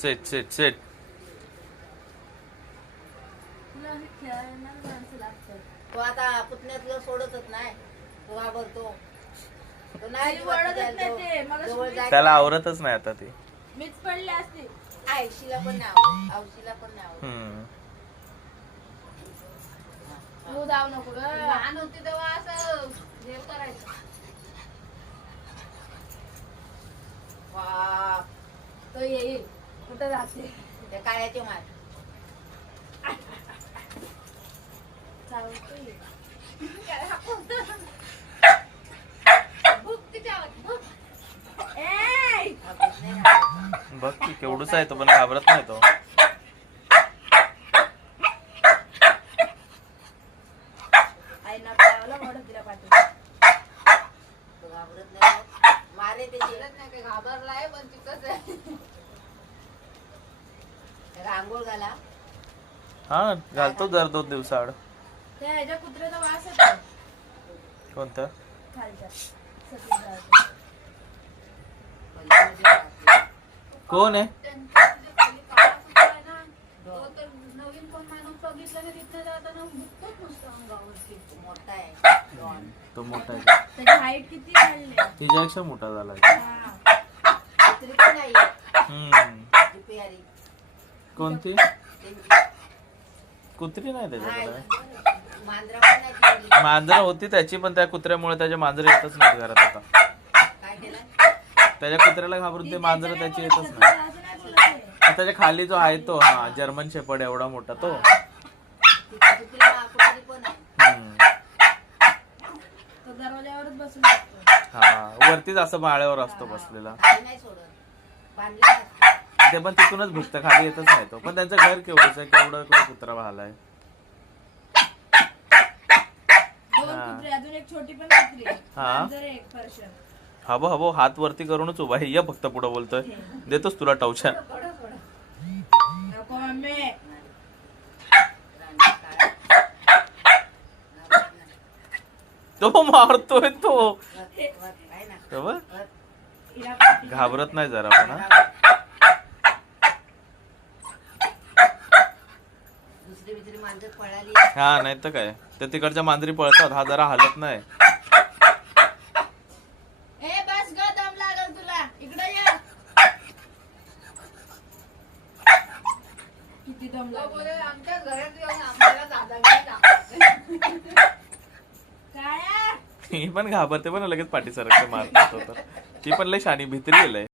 Set set set. तो आता पुतण्यातलं सोडतच नाही. तो घाबरतो. तो नाही त्याला आवरतच नाही आता ते. मीच पडले असते. आयशीला पण नाही आवडत. आवशीला पण नाही आवडत. तू जाऊ नको ग. लहान होती तेव्हा असं जेव करायचं. वा तो येईल. कुठं जाते त्या काळ्याचे मार. चालतंय. बघ की केवढूच आहे तो पण घाबरत नाही तो. आईना पायाला मोडत दिला पाठी. तो घाबरत नाही. मारे ते झेलत नाही. काही घाबरलाय पण तिथंच आहे. त्याला आंघोळ घाला. हा घालतो दर 2 दिवसाआड. त्या ह्याच्या कुत्र्याचा वास येतो. कोणतं? खालच्या सतीश कोण आहे? नवीन कोण माणूस बघितलं ना तिथं जाताना अंगावरती. मोठा आहे. तो मोठा आहे. त्याची हाईट किती वाढली. तिच्यापेक्षा मोठा झाला. कुत्री पण नाही. प्यारी. कोणती? कुत्री नाही त्याच्याकडे. मांजरा पण नाही. मांजर होती त्याची पण त्या कुत्र्यामुळे त्याच्या मांजर येतच नाही घरात आता. काय केलं? त्याच्या कुत्र्याला घाबरून ते मांजर त्याची येतच नाही. असं नाही बोलत आहे. त्याच्या खाली जो आहे तो हा जर्मन शेपर्ड एवढा मोठा तो. कुत्री पण आहे. तो दरवाजावरच बसून असतो. हा वरतीच असं माळ्यावर असतो बसलेला. काही नाही सोडत. बांधलेलं असतं. ते पण तिथूनच भुकतं खाली येतच नाही तो. पण त्यांचं घर केवढंच आहे केवढं कुत्रा भालाय. दोन कुत्रे अजून एक छोटी पण कुत्री आहे. हा. मांजर एक पर्शियन. हबो हबो हात वरती करूनच उभा आहे. ये फक्त पुढं बोलतोय. देतोस तुला टवछान. नको मम्मी. तो मारतोय तो. आहे ना. तो बघ. हिला पाठी. घाबरत नाही जरा पण हा. दुसरी बिसरी मांजर पळाली. हा नाही तर काय त्या तिकडच्या मांजरी पळतात. हा जरा हालत नाही. ए बस ग दम लागल तुला. इकडे ये. किती दम लागल. आमच्या घरात येऊन आम्हाला दादागिरी काय ही पण घाबरते पण लगेच पाठी सरकते मारतो तर. ती पण लय शानी भित्री गेलंय.